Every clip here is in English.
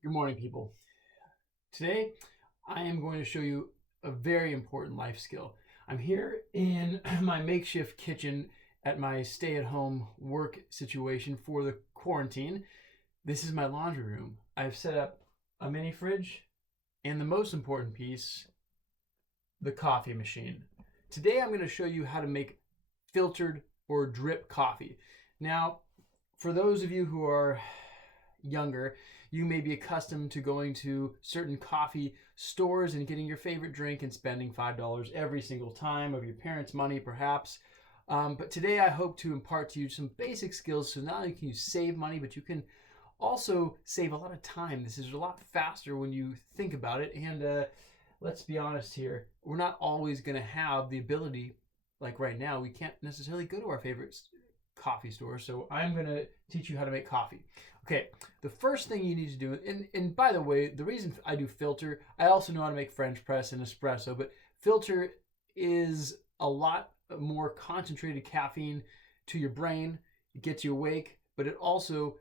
Good morning, people. Today, I am going to show you a very important life skill. I'm here in my makeshift kitchen at my stay-at-home work situation for the quarantine. This is my laundry room. I've set up a mini fridge and the most important piece, the coffee machine. Today, I'm going to show you how to make filtered or drip coffee. Now, for those of you who are younger, you may be accustomed to going to certain coffee stores and getting your favorite drink and spending $5 every single time of your parents' money, perhaps. But today I hope to impart to you some basic skills so not only can you save money, but you can also save a lot of time. This is a lot faster when you think about it. And let's be honest here, we're not always going to have the ability, like right now, we can't necessarily go to our favorite coffee store. So I'm going to teach you how to make coffee. Okay, the first thing you need to do, and by the way, the reason I do filter, I also know how to make French press and espresso, but filter is a lot more concentrated caffeine to your brain. It gets you awake, but it also,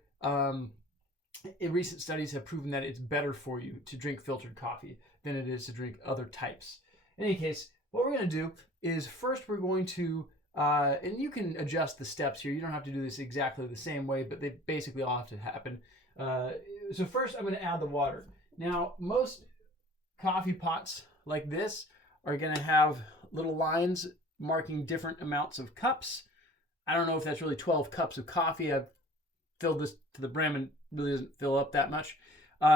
recent studies have proven that it's better for you to drink filtered coffee than it is to drink other types. In any case, what we're going to do is first we're going to and you can adjust the steps here. You don't have to do this exactly the same way, but they basically all have to happen. So first I'm going to add the water. Now, most coffee pots like this are going to have little lines marking different amounts of cups. I don't know if that's really 12 cups of coffee. I've filled this to the brim and it really doesn't fill up that much.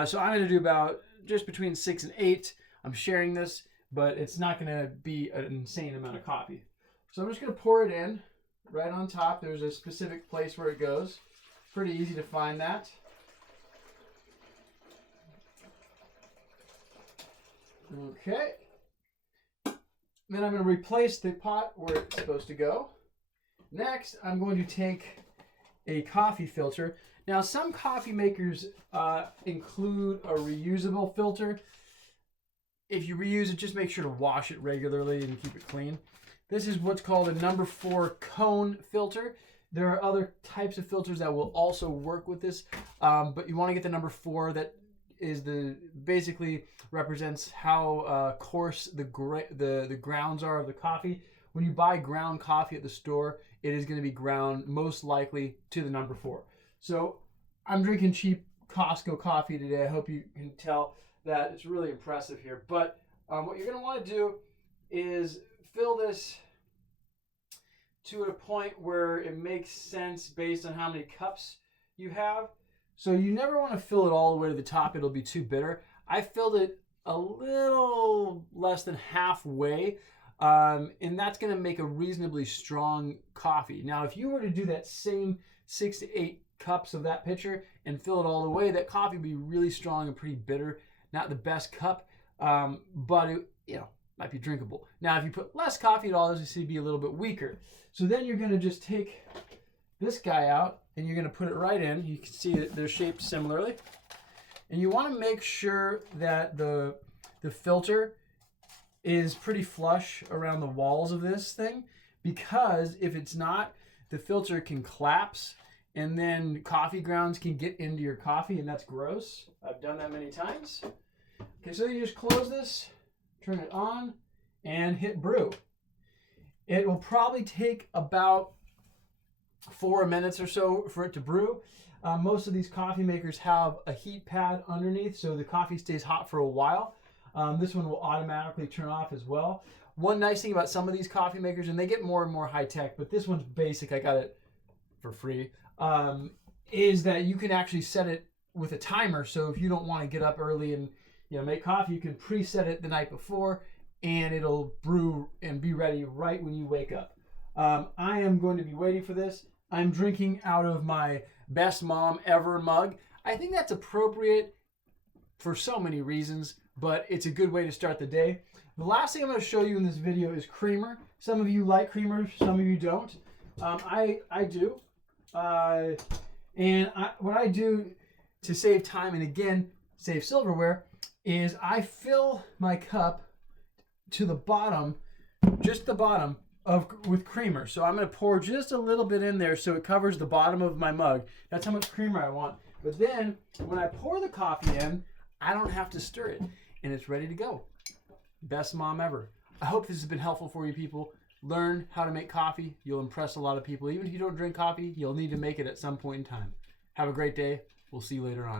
So I'm going to do about just between 6 and 8. I'm sharing this, but it's not going to be an insane amount of coffee. So I'm just going to pour it in right on top. There's a specific place where it goes. Pretty easy to find that. Okay. Then I'm going to replace the pot where it's supposed to go. Next, I'm going to take a coffee filter. Now, some coffee makers include a reusable filter. If you reuse it, just make sure to wash it regularly and keep it clean. This is what's called a number 4 cone filter. There are other types of filters that will also work with this, but you want to get the number 4. That is basically represents how coarse the grounds are of the coffee. When you buy ground coffee at the store, it is going to be ground most likely to the number 4. So I'm drinking cheap Costco coffee today. I hope you can tell that it's really impressive here. But what you're going to want to do is fill this to a point where it makes sense based on how many cups you have. So you never want to fill it all the way to the top. It'll be too bitter. I filled it a little less than halfway, and that's going to make a reasonably strong coffee. Now, if you were to do that same 6 to 8 cups of that pitcher and fill it all the way, that coffee would be really strong and pretty bitter. Not the best cup, but it, might be drinkable. Now, if you put less coffee at all, this will be a little bit weaker. So then you're going to just take this guy out and you're going to put it right in. You can see that they're shaped similarly. And you want to make sure that the filter is pretty flush around the walls of this thing, because if it's not, the filter can collapse and then coffee grounds can get into your coffee, and that's gross. I've done that many times. Okay, so you just close this, turn it on, and hit brew. It will probably take about 4 minutes or so for it to brew. Most of these coffee makers have a heat pad underneath, so the coffee stays hot for a while. This one will automatically turn off as well. One nice thing about some of these coffee makers, and they get more and more high-tech, but this one's basic, I got it for free, is that you can actually set it with a timer. So if you don't want to get up early and make coffee, you can preset it the night before, and it'll brew and be ready right when you wake up. I am going to be waiting for this. I'm drinking out of my best mom ever mug. I think that's appropriate for so many reasons, but it's a good way to start the day. The last thing I'm going to show you in this video is creamer. Some of you like creamer, some of you don't. I do. What I do to save time and again save silverware is I fill my cup to the bottom, just the bottom with creamer. So I'm going to pour just a little bit in there so it covers the bottom of my mug. That's how much creamer I want. But then when I pour the coffee in, I don't have to stir it, and it's ready to go. Best mom ever. I hope this has been helpful for you people. Learn how to make coffee. You'll impress a lot of people. Even if you don't drink coffee, you'll need to make it at some point in time. Have a great day. We'll see you later on.